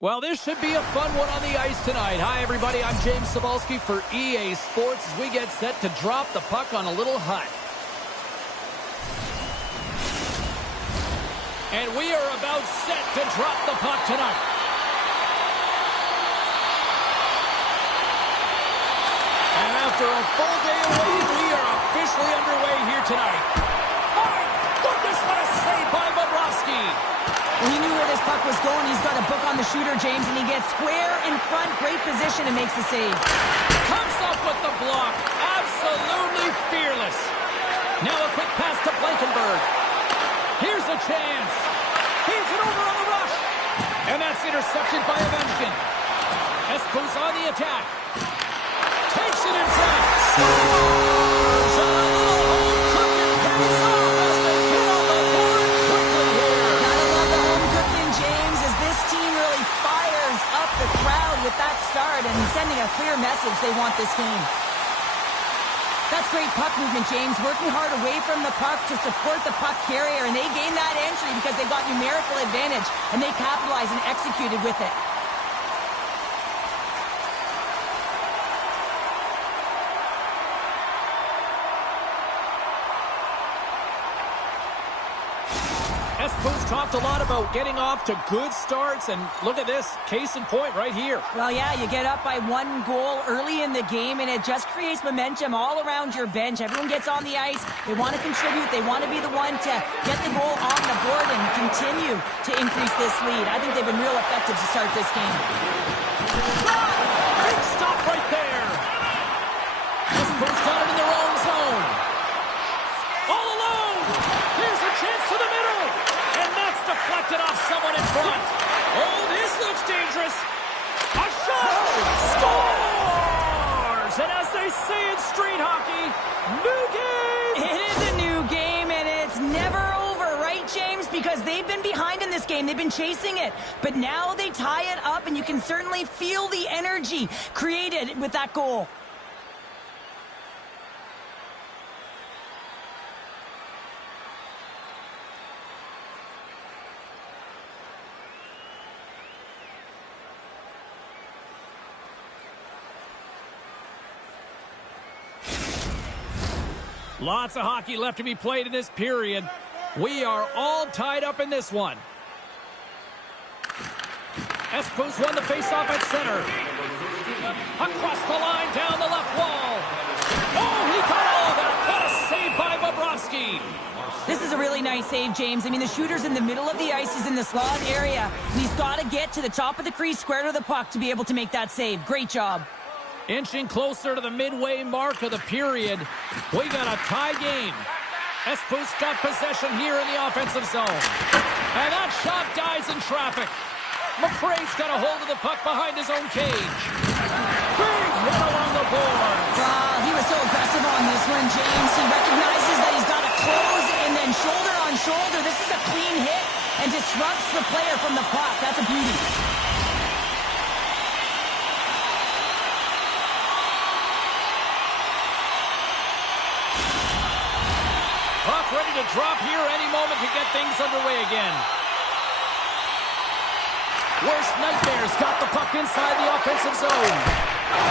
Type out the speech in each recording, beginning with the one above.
Well, this should be a fun one on the ice tonight. Hi, everybody. I'm James Cebulski for EA Sports as we get set to drop the puck on a little hut. And we are about set to drop the puck tonight. And after a full day away, we are officially underway here tonight. My goodness, what a save by Bobrovsky. Well, he knew where this puck was going. He's got a book on the shooter, James, and he gets square in front. Great position and makes the save. Comes up with the block. Absolutely fearless. Now a quick pass to Blankenberg. Here's a chance. Feeds it over on the rush. And that's intercepted by Ovechkin. Espoo's on the attack. Takes it in front. Scores! A little home cooking pays off as they get on the board quickly here. Gotta love the home cooking, James, as this team really fires up the crowd with that start and sending a clear message they want this game. That's great puck movement, James. Working hard away from the puck to support the puck carrier, and they gained that entry because they got numerical advantage, and they capitalized and executed with it. Espoo's talked a lot about getting off to good starts, and look at this, case in point right here. Well, yeah, you get up by 1 goal early in the game, and it just creates momentum all around your bench. Everyone gets on the ice. They want to contribute. They want to be the one to get the goal on the board and continue to increase this lead. I think they've been real effective to start this game. Big stop right there. Espoo's got it in their own zone. All alone. Here's a chance to the middle. And that's deflected off someone in front. Oh, this looks dangerous. A shot! Scores! And as they say in street hockey, new game! It is a new game, and it's never over, right, James? Because they've been behind in this game. They've been chasing it. But now they tie it up, and you can certainly feel the energy created with that goal. Lots of hockey left to be played in this period. We are all tied up in this one. Espoo's won the faceoff at center. Across the line, down the left wall. Oh, he got all of that. What a save by Bobrovsky. This is a really nice save, James. I mean, the shooter's in the middle of the ice. He's in the slot area. And he's got to get to the top of the crease, square to the puck, to be able to make that save. Great job. Inching closer to the midway mark of the period. We got a tie game. Espoo's got possession here in the offensive zone. And that shot dies in traffic. McRae's got a hold of the puck behind his own cage. Big hit along the boards. He was so aggressive on this one, James. He recognizes that he's got to close and then shoulder on shoulder. This is a clean hit and disrupts the player from the puck. That's a beauty. Puck ready to drop here any moment to get things underway again. Worst nightmares got the puck inside the offensive zone.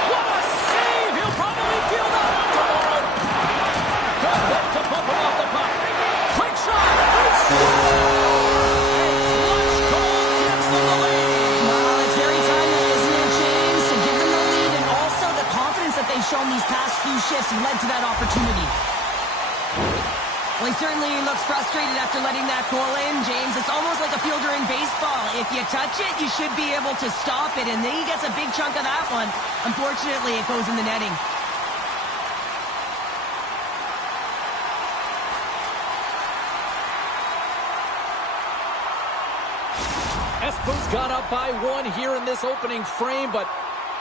What a save! He'll probably feel that one tomorrow. Good hit to bump him off the puck. Quick shot! Great clutch goal gives them the lead. Well, it's very timely, isn't it, James? To give them the lead and also the confidence that they've shown these past few shifts led to that opportunity. Well, he certainly looks frustrated after letting that goal in, James. It's almost like a fielder in baseball. If you touch it, you should be able to stop it, and then he gets a big chunk of that one. Unfortunately, it goes in the netting. Espoo's got up by 1 here in this opening frame, but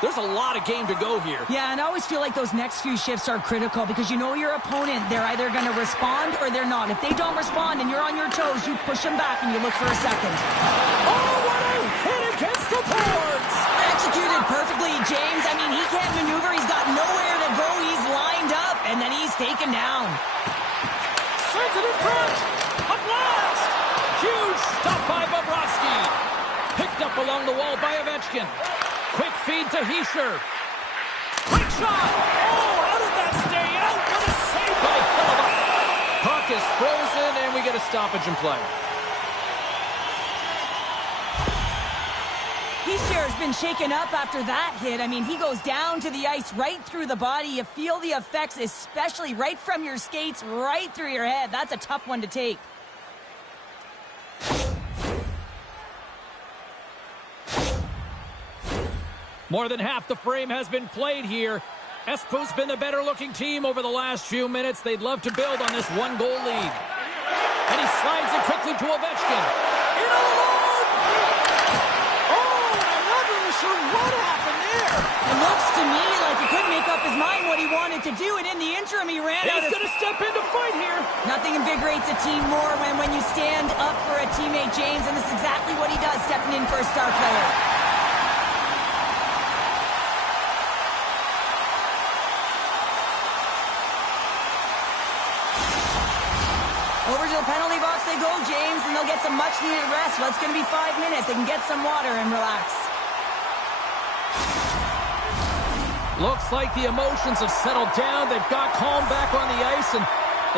there's a lot of game to go here. Yeah, and I always feel like those next few shifts are critical because you know your opponent, they're either going to respond or they're not. If they don't respond and you're on your toes, you push them back and you look for a second. Oh, what a hit against the boards! Executed perfectly, James. I mean, he can't maneuver. He's got nowhere to go. He's lined up, and then he's taken down. Sends it in front. A blast! Huge stop by Bobrovsky. Picked up along the wall control by Ovechkin. Quick feed to Hischier. Quick shot! Oh, how did that stay out? What a save by Hellebuyck. Puck is frozen, and we get a stoppage in play. Hischier's been shaken up after that hit. I mean, he goes down to the ice right through the body. You feel the effects, especially right from your skates, right through your head. That's a tough one to take. More than half the frame has been played here. Espoo's been the better-looking team over the last few minutes. They'd love to build on this one-goal lead. And he slides it quickly to Ovechkin. In alone! Oh, I'm not really sure what happened there. It looks to me like he couldn't make up his mind what he wanted to do, and in the interim, he ran out of... He's going to step in to fight here. Nothing invigorates a team more when you stand up for a teammate, James, and this is exactly what he does, stepping in for a star player. Over to the penalty box they go, James, and they'll get some much-needed rest. Well, it's going to be 5 minutes. They can get some water and relax. Looks like the emotions have settled down. They've got calm back on the ice, and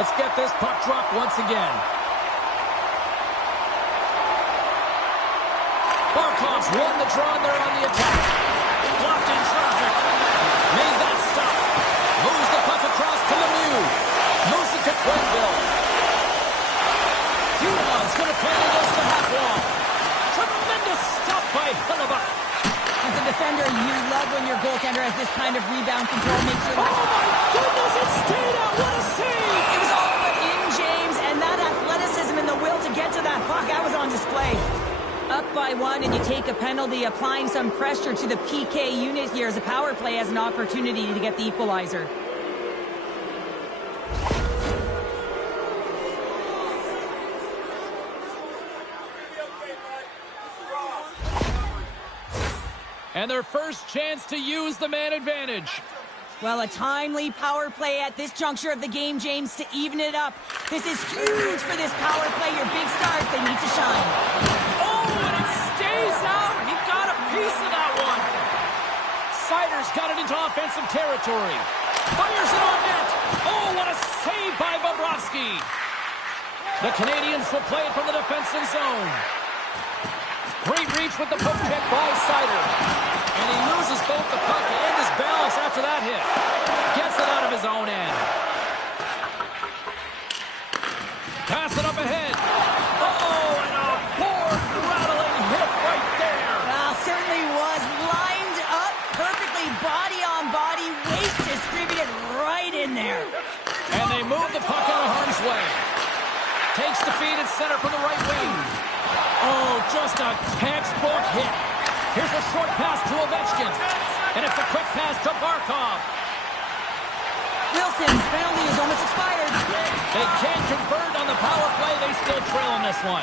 let's get this puck dropped once again. Barkov's won the draw, and they're on the attack. Blocked in traffic. Made that stop. Moves the puck across to Lemieux. Moves it to Quinn. Dumon's going to play against the half wall. Tremendous stop by Hellebuyck. As a defender, you love when your goaltender has this kind of rebound control. Makes your life... Oh, my goodness, it stayed out. What a save. It was all but in, James, and that athleticism and the will to get to that puck, that was on display. Up by 1, and you take a penalty, applying some pressure to the PK unit here as a power play has an opportunity to get the equalizer. And their first chance to use the man advantage. Well, a timely power play at this juncture of the game, James, to even it up. This is huge for this power play. Your big stars, they need to shine. Oh, and it stays out. He got a piece of that one. Seider's got it into offensive territory. Fires it on net. Oh, what a save by Bobrovsky. The Canadians will play it from the defensive zone. Great reach with the poke check by Seider. And he loses both the puck and his balance after that hit. Gets it out of his own end. Pass it up ahead. Uh-oh, and a poor rattling hit right there. Well, certainly was lined up perfectly, body on body, weight distributed right in there. And they move the puck out of harm's way. Takes the feed at center from the right wing. Oh, just a textbook hit. Here's a short pass to Ovechkin. And it's a quick pass to Barkov. Wilson's penalty is almost expired. They can't convert on the power play. They still trail in this one.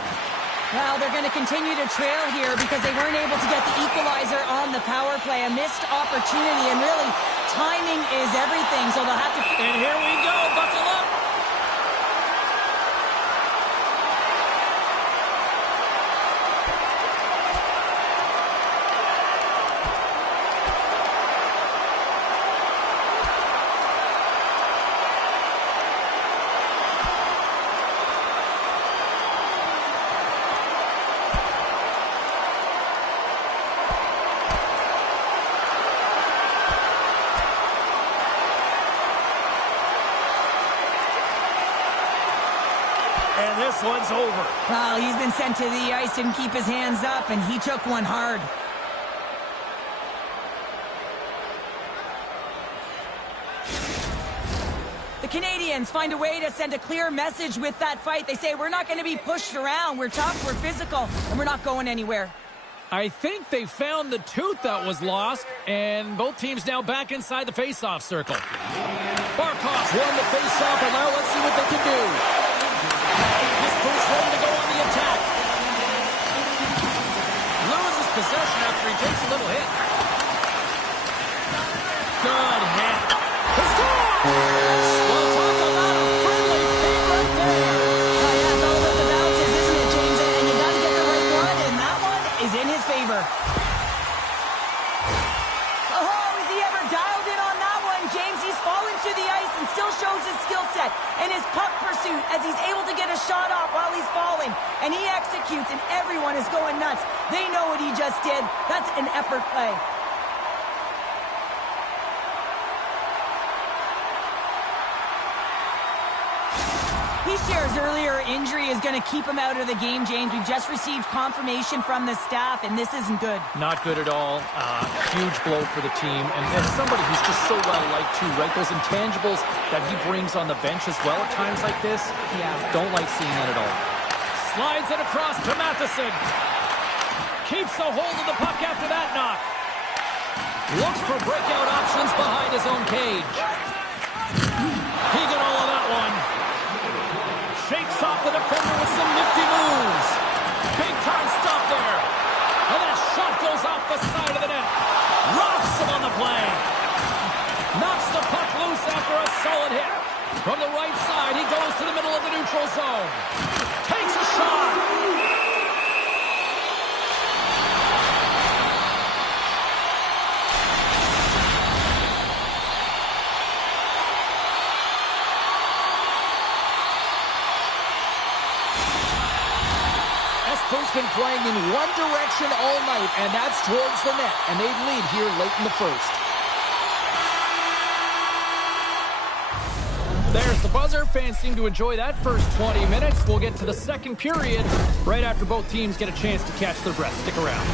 Well, they're going to continue to trail here because they weren't able to get the equalizer on the power play. A missed opportunity, and really, timing is everything, so they'll have to... And here we go. Buckle up. And this one's over. Well, he's been sent to the ice, didn't keep his hands up, and he took one hard. The Canadians find a way to send a clear message with that fight. They say, we're not going to be pushed around. We're tough, we're physical, and we're not going anywhere. I think they found the tooth that was lost, and both teams now back inside the face-off circle. Barkov's won the face-off, and now let's see what they can do. Espoo's ready to go on the attack. Loses possession after he takes a little hit. Good hit. It's gone! Well, talk about a friendly feed right there. Yeah, it's all about the bounces, isn't it, James? And you got to get the right one, and that one is in his favor. shows his skill set and his puck pursuit as he's able to get a shot off while he's falling. And he executes, and everyone is going nuts. They know what he just did. That's an effort play. He shares earlier injury is going to keep him out of the game, James. We've just received confirmation from the staff, and this isn't good. Not good at all. Huge blow for the team. And somebody who's just so well-liked, too, right? Those intangibles that he brings on the bench as well at times like this. Yeah. Don't like seeing that at all. Slides it across to Matheson. Keeps a hold of the puck after that knock. Looks for breakout options behind his own cage. He got all of that one. Shakes off the defender with some nifty moves. Big time stop there. And that shot goes off the side of the net. Rocks him on the play. Knocks the puck loose after a solid hit. From the right side, he goes to the middle of the neutral zone. Takes a shot. Espoo's been playing in one direction all night, and that's towards the net, and they lead here late in the first. There's the buzzer. Fans seem to enjoy that first 20 minutes. We'll get to the second period right after both teams get a chance to catch their breath. Stick around.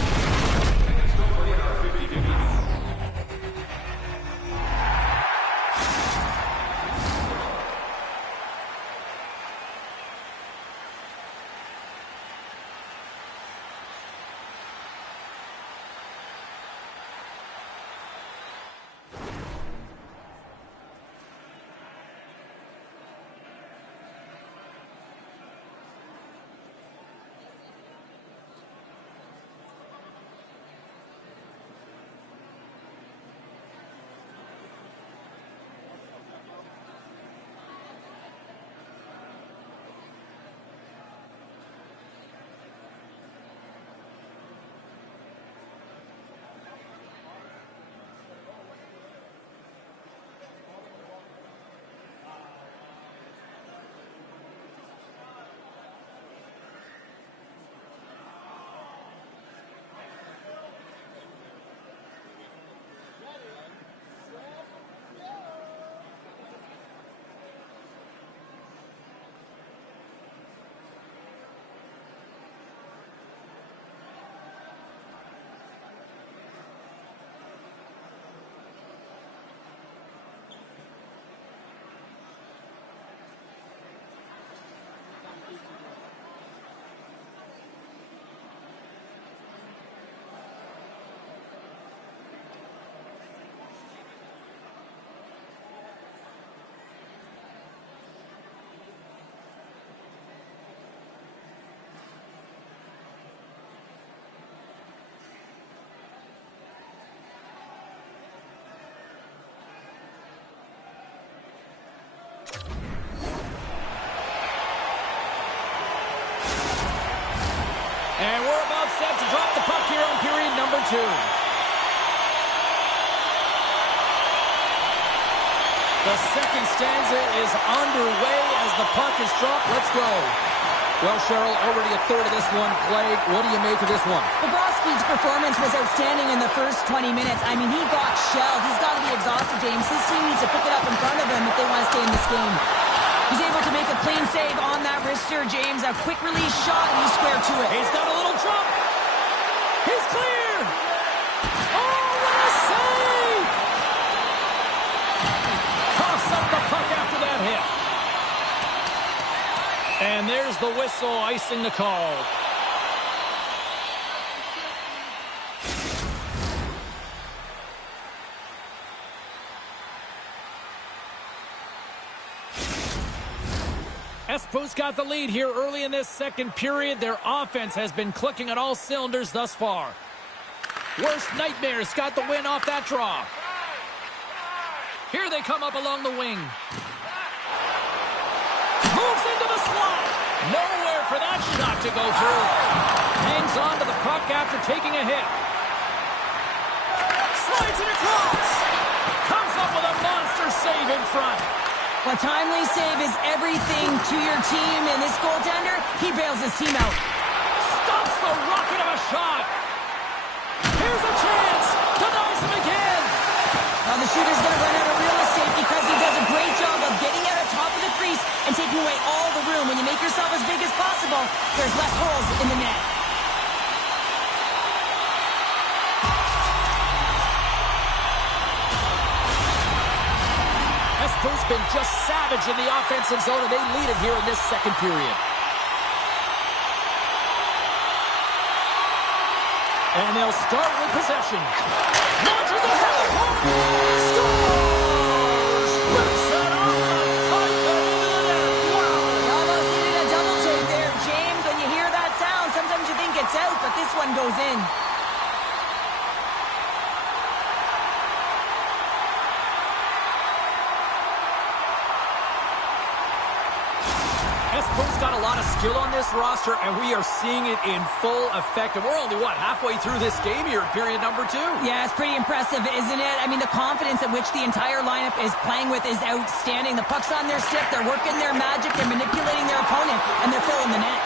And we're about set to drop the puck here on period number 2. The second stanza is underway as the puck is dropped. Let's go. Well, Cheryl, already a third of this one played. What do you make of this one? Bobrovsky's performance was outstanding in the first 20 minutes. I mean, he got shelled. He's got to be exhausted, James. His team needs to pick it up in front of him if they want to stay in this game. He's able to make a clean save on that wrister, James. A quick release shot, and he's square to it. He's got a little jump. He's clear. Oh, what a save! Coughs up the puck after that hit. And there's the whistle icing the call. Espoo's got the lead here early in this second period. Their offense has been clicking on all cylinders thus far. Worst Nightmares got the win off that draw. Here they come up along the wing. Moves into the slot. Nowhere for that shot to go through. Hangs on to the puck after taking a hit. Slides it across. Comes up with a monster save in front. Well, timely save is everything to your team, and this goaltender, he bails his team out. Stops the rocket of a shot. Here's a chance. Denies him again. Now the shooter's going to run out of real estate because he does a great job of getting out of top of the crease and taking away all the room. When you make yourself as big as possible, there's less holes in the net. Espoo's been just savage in the offensive zone, and they lead it here in this second period. And they'll start with possession. Launches a header. Scores! Puts it on the pipe and into the net. Wow! You almost needed a double take there, James. When you hear that sound, sometimes you think it's out, but this one goes in. Espoo's got a lot of skill on this roster, and we are seeing it in full effect. And we're only, halfway through this game here in period number 2. Yeah, it's pretty impressive, isn't it? I mean, the confidence at which the entire lineup is playing with is outstanding. The puck's on their stick, they're working their magic, they're manipulating their opponent, and they're filling the net.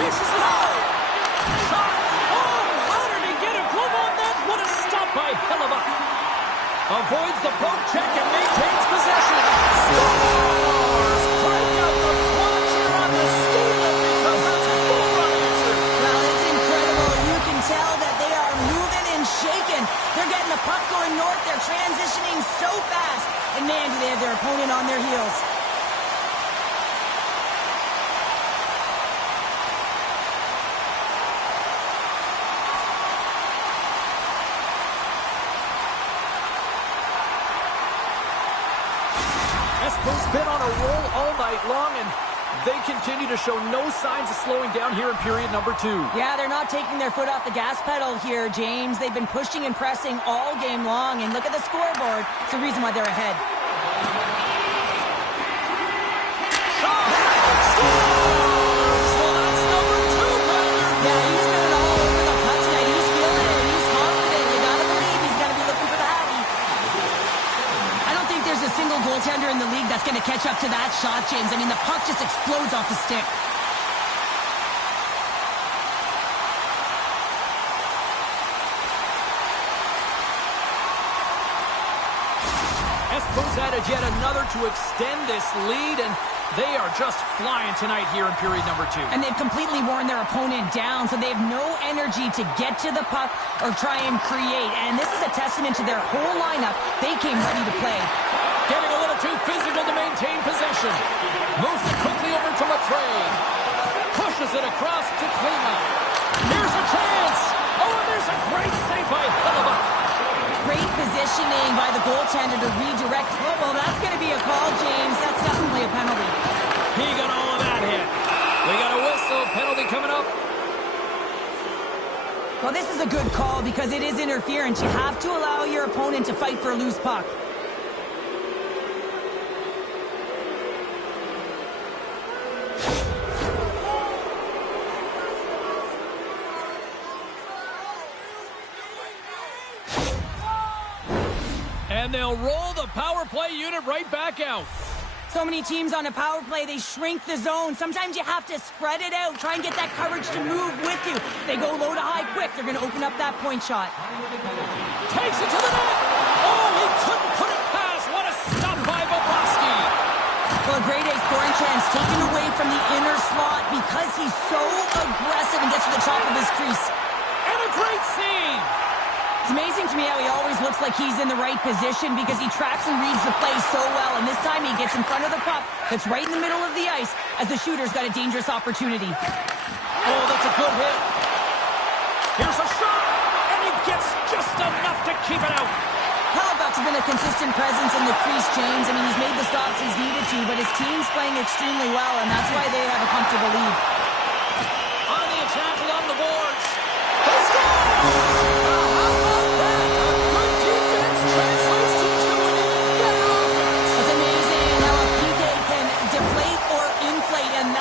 Dishes it out! Shot! Oh, how did he get a glove on that? What a stop by Hellebuyck. Avoids the poke check and maintains possession. Scores! Break out the clutch here on the steal because that's a full-run answer. Well, it's incredible. You can tell that they are moving and shaking. They're getting the puck going north. They're transitioning so fast. And man, do they have their opponent on their heels. Espoo's been on a roll all night long, and they continue to show no signs of slowing down here in period number 2. Yeah, they're not taking their foot off the gas pedal here, James. They've been pushing and pressing all game long, and look at the scoreboard. It's the reason why they're ahead. Shot! Scores! Well, that's number 2, Brandon. Yeah, he's been all over the puck tonight. He's feeling it. He's confident. You gotta believe he's gonna be looking for the Hattie. I don't think there's a single goaltender in the league that's gonna catch up to that shot, James. I mean, the puck just explodes off the stick. Espoo's added yet another to extend this lead, and they are just flying tonight here in period number 2. And they've completely worn their opponent down, so they have no energy to get to the puck or try and create. And this is a testament to their whole lineup. They came ready to play. Getting a little too physical to maintain possession. Moves it quickly over to McCray. Pushes it across to Klima. Here's a chance. Oh, and there's a great save by Hellebuyck. Great positioning by the goaltender to redirect. Oh, well, that's going to be a call, James. That's definitely a penalty. He got all of that hit. We got a whistle. Penalty coming up. Well, this is a good call because it is interference. You have to allow your opponent to fight for a loose puck. And they'll roll the power play unit right back out. So many teams on a power play, they shrink the zone. Sometimes you have to spread it out, try and get that coverage to move with you. They go low to high quick. They're going to open up that point shot. Takes it to the net. Oh, he couldn't put it past. What a stop by Bobrovsky. Well, a great A scoring chance taken away from the inner slot because he's so aggressive and gets to the top of his crease. And a great save. It's amazing to me how he always looks like he's in the right position because he tracks and reads the play so well. And this time he gets in front of the puck that's right in the middle of the ice as the shooter's got a dangerous opportunity. Oh, that's a good hit. Here's a shot, and he gets just enough to keep it out. Hellebuyck's been a consistent presence in the crease, James. I mean, he's made the stops he's needed to, but his team's playing extremely well, and that's why they have a comfortable lead. On the attack along the boards. He scores!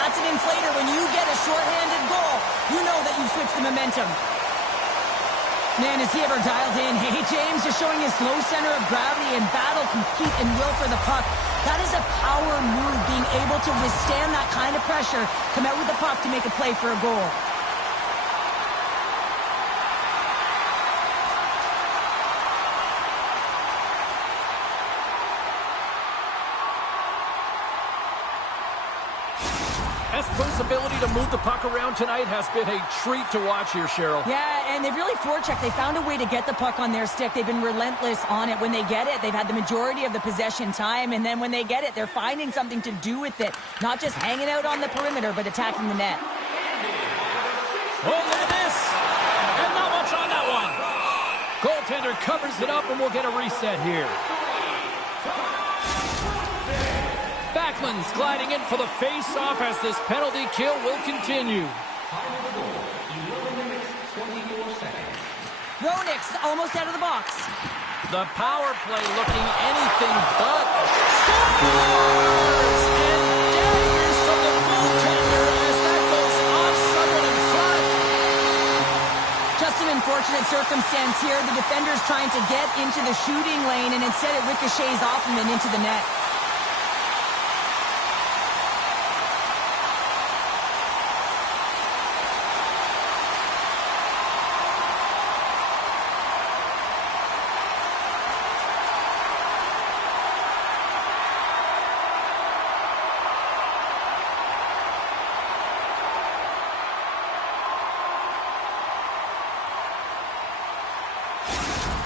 That's an inflator. When you get a shorthanded goal, you know that you've switched the momentum. Man, is he ever dialed in? Hey, James, just showing his low center of gravity and battle, compete, and will for the puck. That is a power move, being able to withstand that kind of pressure, come out with the puck to make a play for a goal. Espoo's ability to move the puck around tonight has been a treat to watch here, Cheryl. Yeah, and they've really forechecked. They found a way to get the puck on their stick. They've been relentless on it. When they get it, they've had the majority of the possession time, and then when they get it, they're finding something to do with it. Not just hanging out on the perimeter, but attacking the net. Oh, look at this! And not much on that one. Goaltender covers it up, and we'll get a reset here. Backman's gliding in for the face-off as this penalty kill will continue. Ronix almost out of the box. The power play looking anything but. Scores! And daggers from the goaltender as that goes off someone in front. Just an unfortunate circumstance here. The defender's trying to get into the shooting lane, and instead it ricochets off him and into the net.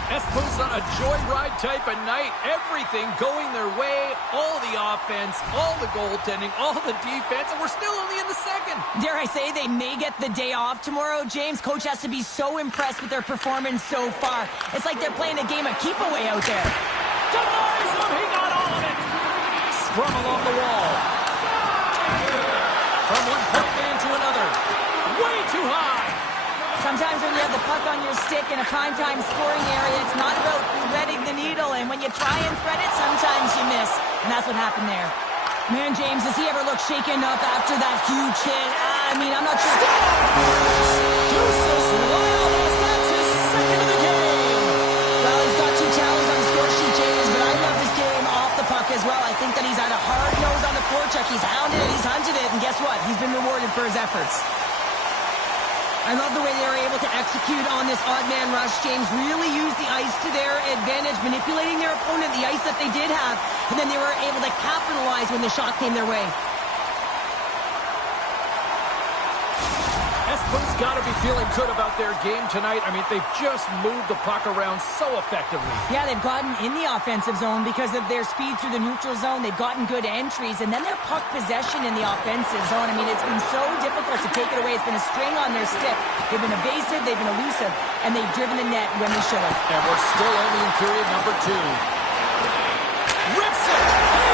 Espoo's on a joyride type of night. Everything going their way. All the offense, all the goaltending, all the defense, and we're still only in the second. Dare I say they may get the day off tomorrow, James? Coach has to be so impressed with their performance so far. It's like they're playing a game of keep away out there. Denies him. He got all of it. Scrum along the wall. From one point man to another. Way too high. Sometimes when you have the puck on your stick in a primetime scoring area, it's not about threading the needle, and when you try and thread it, sometimes you miss, and that's what happened there. Man, James, does he ever look shaken up after that huge hit? I mean, I'm not sure. Deuces wild as that's his second of the game. Well, he's got 2 tallies on the score sheet, James, but I love his game off the puck as well. I think that he's had a hard nose on the forecheck. He's hounded it, he's hunted it, and guess what? He's been rewarded for his efforts. I love the way they were able to execute on this odd man rush. James really used the ice to their advantage, manipulating their opponent, the ice that they did have, and then they were able to capitalize when the shot came their way. Espoo's got to be feeling good about their game tonight. I mean, they've just moved the puck around so effectively. Yeah, they've gotten in the offensive zone because of their speed through the neutral zone. They've gotten good entries, and then their puck possession in the offensive zone. I mean, it's been so difficult to take it away. It's been a string on their stick. They've been evasive, they've been elusive, and they've driven the net when they should have. And we're still only in period number 2. Rips it!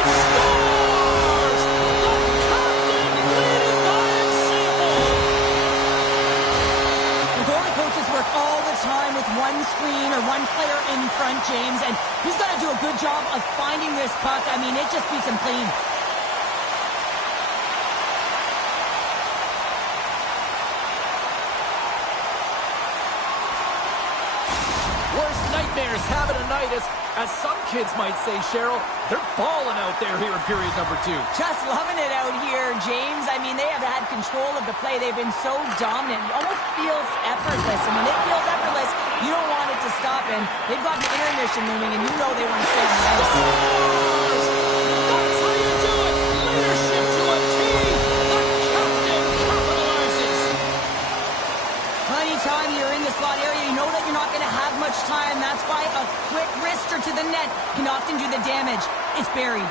He scores! All the time with one screen or one player in front, James, and he's got to do a good job of finding this puck. I mean, it just beats him clean. Worst nightmares having a night, as some kids might say, Cheryl. They're balling out there here in period number 2. Just loving it out here, James. I mean, they have had control of the play. They've been so dominant. It almost feels effortless. And when it feels effortless, you don't want it to stop. And they've got the intermission looming, and you know they want to stay on the ice. That's how you do it. Leadership to a T. The captain capitalizes. Anytime you're in the slot area, you know that you're not going to have much time. That's why a quick wrister to the net can often do the damage. It's buried.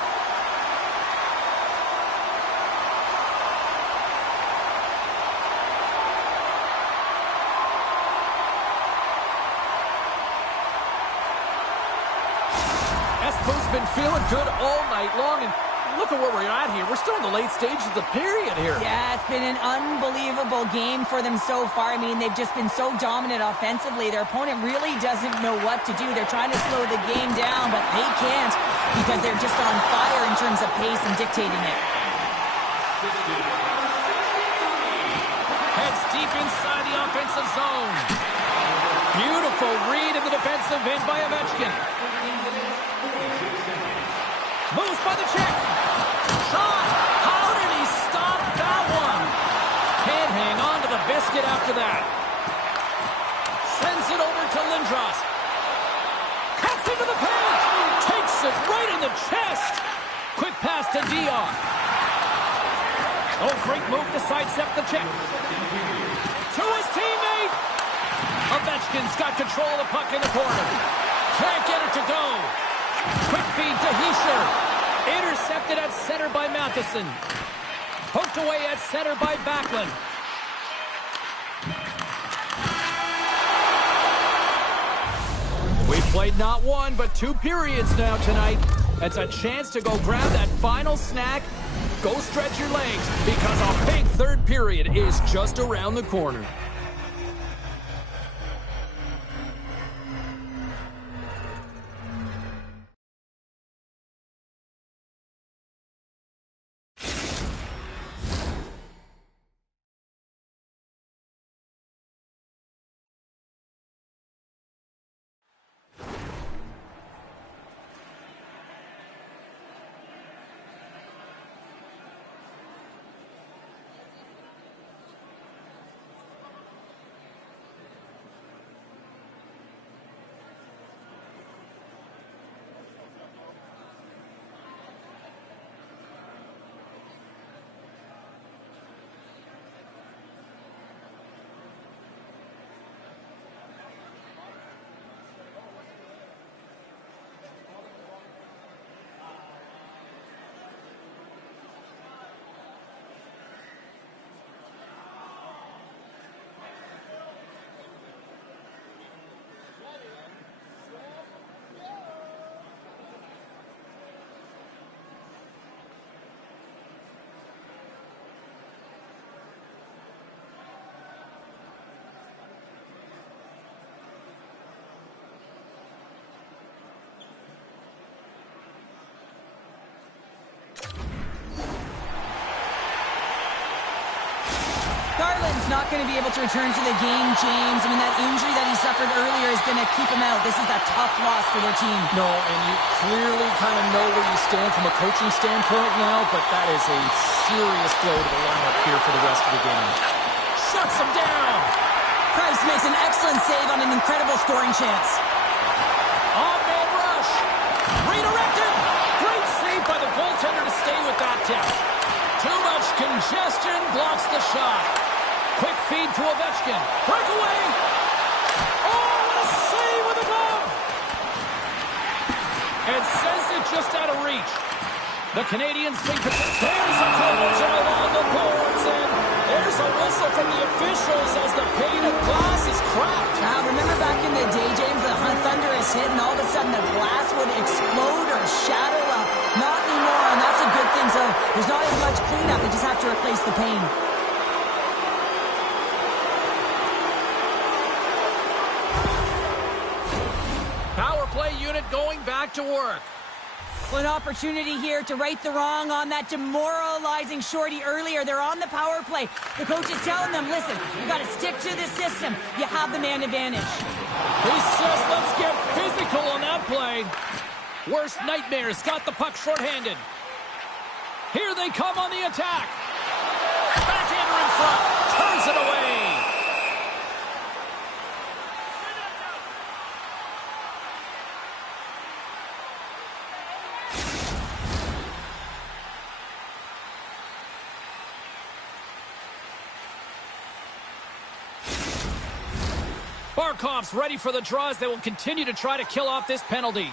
Espoo's been feeling good all night long, and look at where we're at here. We're still in the late stages of the period here. Yeah, it's been an unbelievable game for them so far. I mean, they've just been so dominant offensively. Their opponent really doesn't know what to do. They're trying to slow the game down, but they can't because they're just on fire in terms of pace and dictating it. Heads deep inside the offensive zone. Beautiful read in the defensive end by Ovechkin. Moves by the Czech. Shot. How did he stop that one? Can't hang on to the biscuit after that. Sends it over to Lindros. Cuts into the paint. Takes it right in the chest. Quick pass to Dion. Oh, great move to sidestep the Czech. To his teammate. Ovechkin's got control of the puck in the corner. Can't get it to go. Quick feed to Hischier. Intercepted at center by Matheson. Poked away at center by Backlund. We've played not one, but 2 periods now tonight. It's a chance to go grab that final snack. Go stretch your legs, because a big third period is just around the corner. Garland's not going to be able to return to the game, James. I mean, that injury that he suffered earlier is going to keep him out. This is a tough loss for their team. No, and you clearly kind of know where you stand from a coaching standpoint now, but that is a serious blow to the lineup here for the rest of the game. Shuts him down. Price makes an excellent save on an incredible scoring chance. On-man rush. Redirected. Great save by the goaltender to stay with that tip. Too much congestion blocks the shot. Quick feed to Ovechkin. Breakaway. Oh, what a save with a glove. And sends it just out of reach. The Canadians think that there's a collision along the boards, and there's a whistle from the officials as the pane of glass is cracked. Now, remember back in the day, James, the thunderous hit, and all of a sudden the glass would explode or shatter? Well, not anymore, and that's a good thing. So there's not as much cleanup. They just have to replace the pane. Power play unit going back to work. An opportunity here to right the wrong on that demoralizing shorty earlier. They're on the power play. The coach is telling them, listen, you got to stick to the system. You have the man advantage. He says, let's get physical on that play. Worst nightmares got the puck shorthanded. Here they come on the attack. Backhander in front. Turns it away. Barkov's ready for the draw as they will continue to try to kill off this penalty.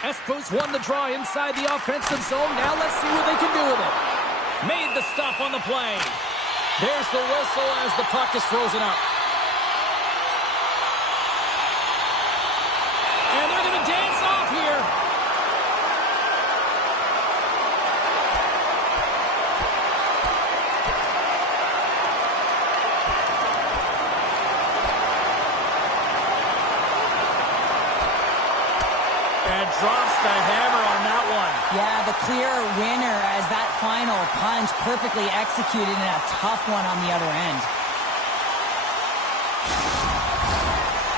Espoo's won the draw inside the offensive zone. Now let's see what they can do with it. Made the stop on the play. There's the whistle as the puck is frozen up. And they're going to dance off here. Drops the hammer on that one. Yeah, the clear winner as that final punch perfectly executed and a tough one on the other end.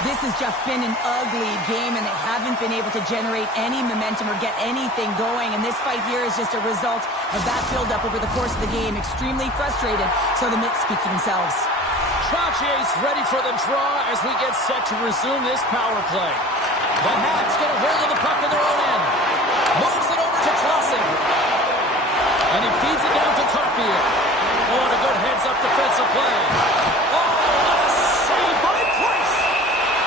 This has just been an ugly game, and they haven't been able to generate any momentum or get anything going. And this fight here is just a result of that build-up over the course of the game. Extremely frustrated, so the Mitts speak for themselves. Trotier's ready for the draw as we get set to resume this power play. The Habs get a hold of the puck in their own end. Moves it over to Clausen. And he feeds it down to Caulfield. Oh, and a good heads-up defensive play. Oh, what a save by Price!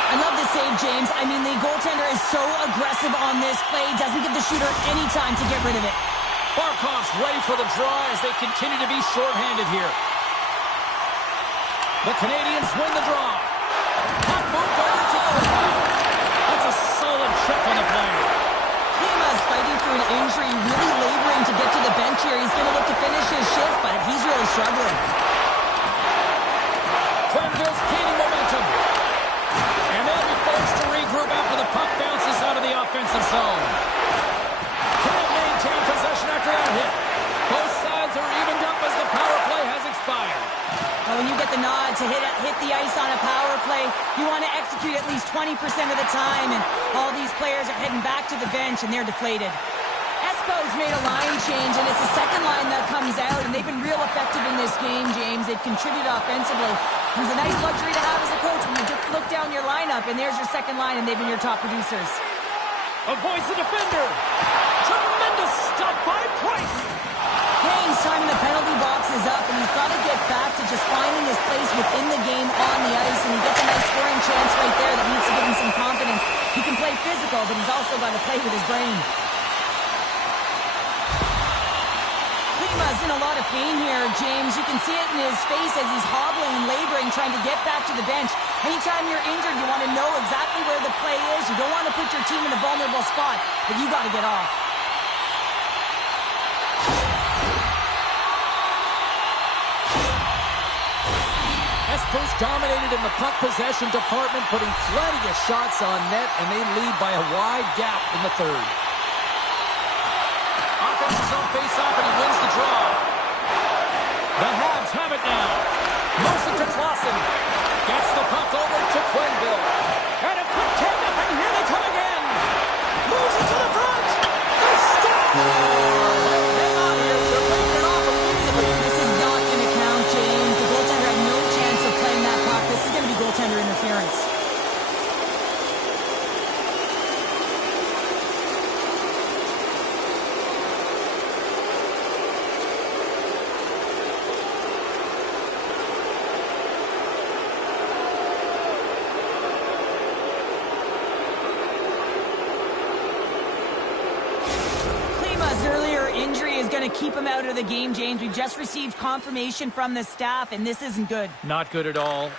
I love this save, James. I mean, the goaltender is so aggressive on this play. Doesn't give the shooter any time to get rid of it. Barkov's ready for the draw as they continue to be shorthanded here. The Canadians win the draw. Puck moved over to Quinn. That's a solid check on the play. Klima's fighting through an injury, really laboring to get to the bench here. He's going to look to finish his shift, but he's really struggling. Quinn builds gaining momentum. And they'll be forced to regroup after the puck bounces out of the offensive zone. Can't maintain possession after that hit. Both sides are evened up as the power play has expired. Well, when you get the nod to hit the ice on a power play, you want to execute at least 20% of the time, and all these players are heading back to the bench, and they're deflated. Espoo's made a line change, and it's the second line that comes out, and they've been real effective in this game, James. They've contributed offensively. It was a nice luxury to have as a coach when you just look down your lineup, and there's your second line, and they've been your top producers. Avoids the defender. Tremendous stop by Price. Haynes' time in the penalty box is up, and he's got to get back to just finding his place within the game on the ice, and he gets a nice scoring chance right there that needs to give him some confidence. He can play physical, but he's also got to play with his brain. Klima's in a lot of pain here, James. You can see it in his face as he's hobbling and laboring, trying to get back to the bench. Anytime you're injured, you want to know exactly where the play is. You don't want to put your team in a vulnerable spot, but you got to get off. Espoo's dominated in the puck possession department, putting plenty of shots on net, and they lead by a wide gap in the third. Offense is on face-off, and he wins the draw. The Habs have it now. Moves it to Clausen. Gets the puck over to Quenneville. And a quick take-up, and here they come again. Moves it to the front. They stop. Hang on here. They're breaking it off immediately. This is not going to count, James. The goaltender had no chance of playing that puck. This is going to be goaltender interference. Earlier injury is going to keep him out of the game, James. We've just received confirmation from the staff, and this isn't good. Not good at all.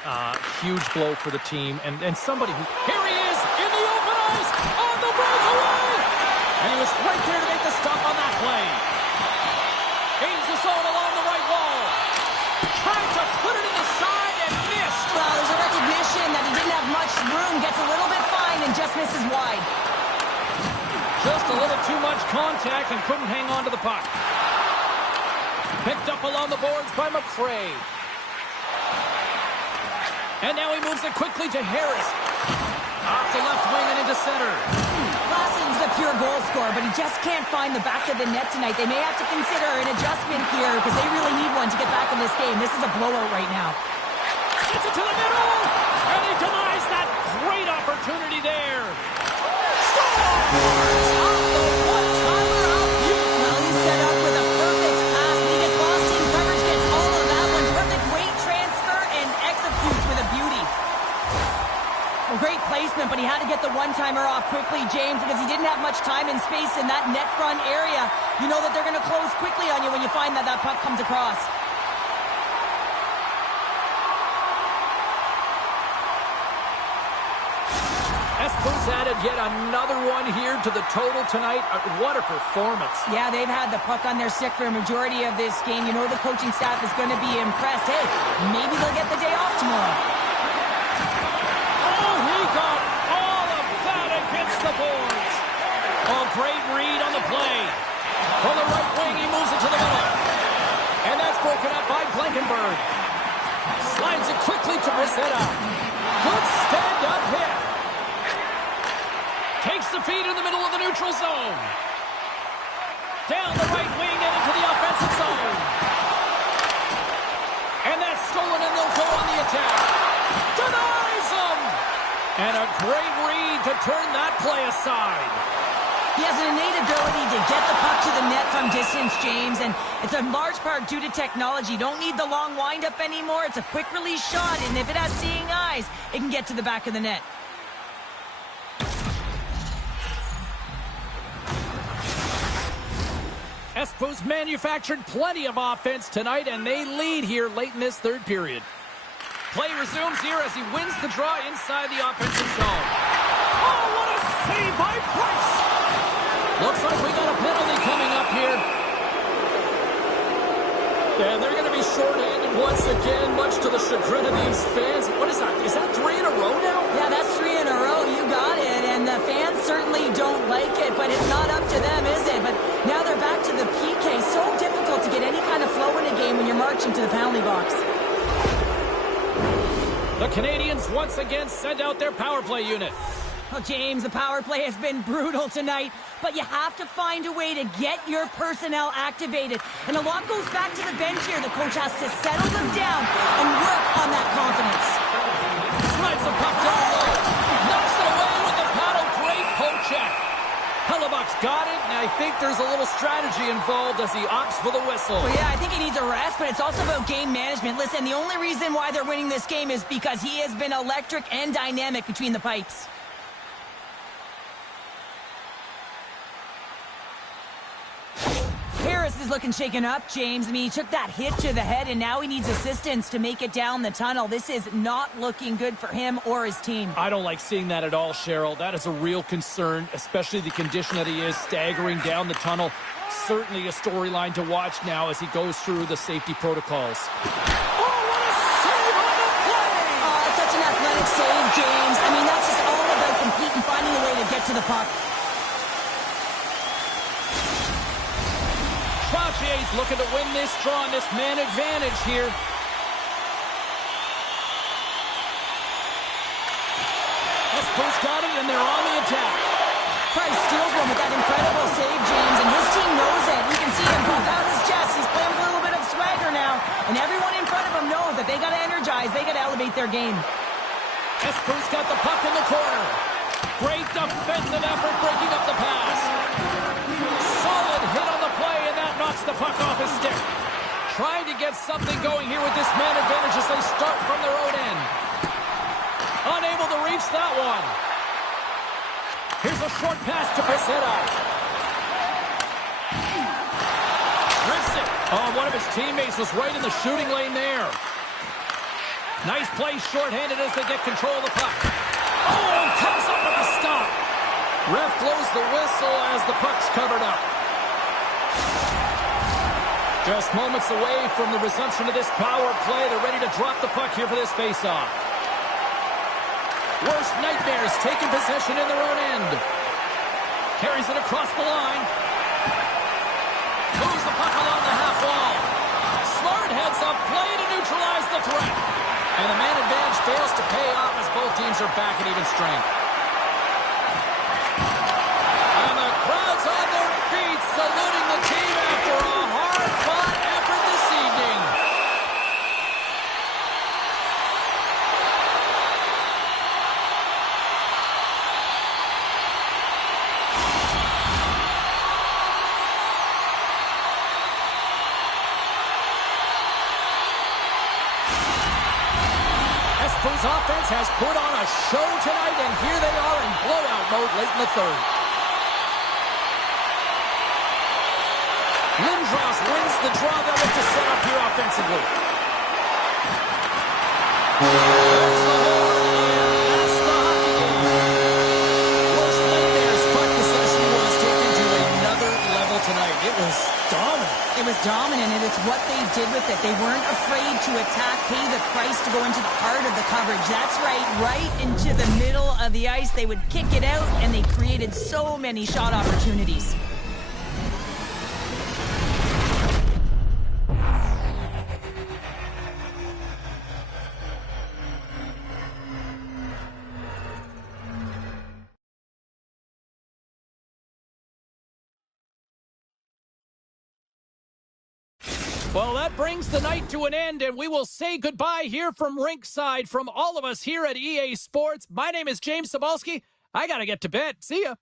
Huge blow for the team. And somebody who... Here he is in the open ice on the breakaway! And he was right there to make the stop on that play. Gains the zone along the right wall. Trying to put it in the side and missed. Well, there's a recognition that he didn't have much room. Gets a little bit fine and just misses wide. Just a little too much contact and couldn't hang on to the puck. Picked up along the boards by McCray. And now he moves it quickly to Harris. Off the left wing and into center. Clausen's a pure goal scorer, but he just can't find the back of the net tonight. They may have to consider an adjustment here because they really need one to get back in this game. This is a blowout right now. Sends it to the middle, and he denies that great opportunity there. Great placement, but he had to get the one-timer off quickly, James, because he didn't have much time and space in that net front area. You know that they're going to close quickly on you when you find that puck comes across. Espoo's added yet another one here to the total tonight. What a performance. Yeah, they've had the puck on their stick for a majority of this game. You know the coaching staff is going to be impressed. Hey, maybe they'll get the day off tomorrow. He got all of that against the boards. Oh, great read on the play. From the right wing, he moves it to the middle. And that's broken up by Blankenberg. Slides it quickly to Brissetta. Good stand-up hit. feet in the middle of the neutral zone. Down the right wing and into the offensive zone. And that's stolen, and they'll go on the attack. Denies them! And a great read to turn that play aside. He has an innate ability to get the puck to the net from distance, James, and it's in large part due to technology. You don't need the long windup anymore. It's a quick release shot, and if it has seeing eyes, it can get to the back of the net. Espoo's manufactured plenty of offense tonight, and they lead here late in this third period. Play resumes here as he wins the draw inside the offensive zone. Oh, what a save by Price! Looks like we got a penalty coming up here. And they're going to be shorthanded once again, much to the chagrin of these fans. What is that? Is that 3 in a row now? Yeah, that's 3 in a row. You got it. And the fans certainly don't like it, but it's not up to them, is it? But now they're back to the PK. So difficult to get any kind of flow in a game when you're marching to the penalty box. The Canadians once again send out their power play unit. Well, James, the power play has been brutal tonight, but you have to find a way to get your personnel activated. And a lot goes back to the bench here. The coach has to settle them down and work on that confidence. Slides the puck down low. Knocks it away with the paddle. Great poke check. Hellebuck's got it, and I think there's a little strategy involved as he opts for the whistle. Well, yeah, I think he needs a rest, but it's also about game management. Listen, the only reason why they're winning this game is because he has been electric and dynamic between the pipes. Harris is looking shaken up, James. I mean, he took that hit to the head, and now he needs assistance to make it down the tunnel. This is not looking good for him or his team. I don't like seeing that at all, Cheryl. That is a real concern, especially the condition that he is staggering down the tunnel. Certainly a storyline to watch now as he goes through the safety protocols. Oh, what a save on the play! Oh, such an athletic save, James. I mean, that's just all about competing, finding a way to get to the puck. Troutier's looking to win this draw on this man advantage here. Espoo's got it, and they're on the attack. Price steals one with that incredible save, James, and his team knows it. You can see him puff out his chest. He's playing with a little bit of swagger now, and everyone in front of him knows that they got to energize. They got to elevate their game. Espoo's got the puck in the corner. Great defensive effort breaking up the pass. Solid hit on the play, and that knocks the puck off his stick. Trying to get something going here with this man advantage as they start from their own end. Unable to reach that one. Here's a short pass to Peseta. Rips it. Oh, one of his teammates was right in the shooting lane there. Nice play shorthanded as they get control of the puck. Oh, comes up with a stop. Ref blows the whistle as the puck's covered up. Just moments away from the resumption of this power play. They're ready to drop the puck here for this faceoff. Worst nightmares taking possession in their own end. Carries it across the line. Moves the puck along the half wall. Smart heads up play to neutralize the threat. And the man advantage fails to pay off as both teams are back at even strength. And the crowd's on their feet saluting the team after a hard-fought effort this evening. Espoo's offense has put on a show tonight, and here they are in blowout mode late in the third. Lindros wins the draw. They'll look to set up here offensively. There's the horn, and that's the hockey game. Worst nightmares puck possession was taken to another level tonight. It was dominant. It was dominant, and it's what they did with it. They weren't afraid to attack, pay the price to go into the heart of the coverage. That's right into the middle of the ice. They would kick it out, and they created so many shot opportunities. Well, that brings the night to an end, and we will say goodbye here from Rinkside from all of us here at EA Sports. My name is James Cebulski. I got to get to bed. See ya.